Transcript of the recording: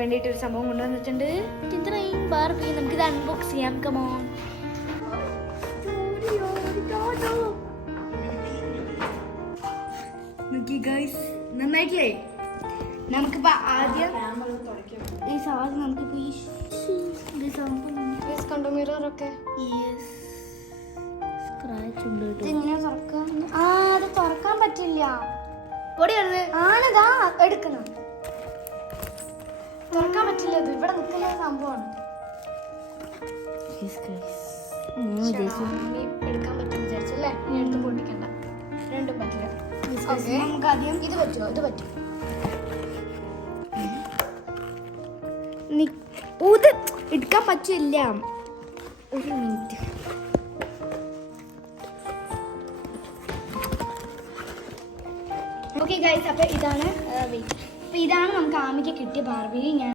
വേണ്ടിയിട്ട് ഒരു സംഭവം കൊണ്ടുവന്നിട്ടുണ്ട്. ബാർബി നമുക്കിത് അൺബോക്സ് ചെയ്യാം. കമോൺ. നന്നായിട്ടില്ലേ? നമുക്കിപ്പോ ആദ്യം ഈ സാധനം നമുക്കിപ്പോ ഈ കണ്ടോ മിററൊക്കെ സ്ക്രാച്ച് ഉണ്ട്. ഇതെങ്ങനെ തുറക്കാം? അത് തുറക്കാൻ പറ്റില്ല. പൊടിയത് ആണതാ എടുക്കണം. തുറക്കാൻ പറ്റില്ല. ഇത് ഇവിടെ നിൽക്കുന്ന സംഭവമാണ്. എടുക്കാൻ പറ്റും വിചാരിച്ചല്ലേ? ഇനി എടുത്ത് പൊട്ടിക്കണ്ട. രണ്ടും പറ്റില്ല. നമുക്ക് ആദ്യം ഇത് പറ്റുമോ? ഇത് പറ്റും. ഇത് എടുക്കാൻ പറ്റില്ല. ഒരു മിനിറ്റ്. ഓക്കെ ഗൈസ്, അപ്പൊ ഇതാണ് നമുക്ക് ആമിക്ക് കിട്ടിയ ബാർബി. ഞാൻ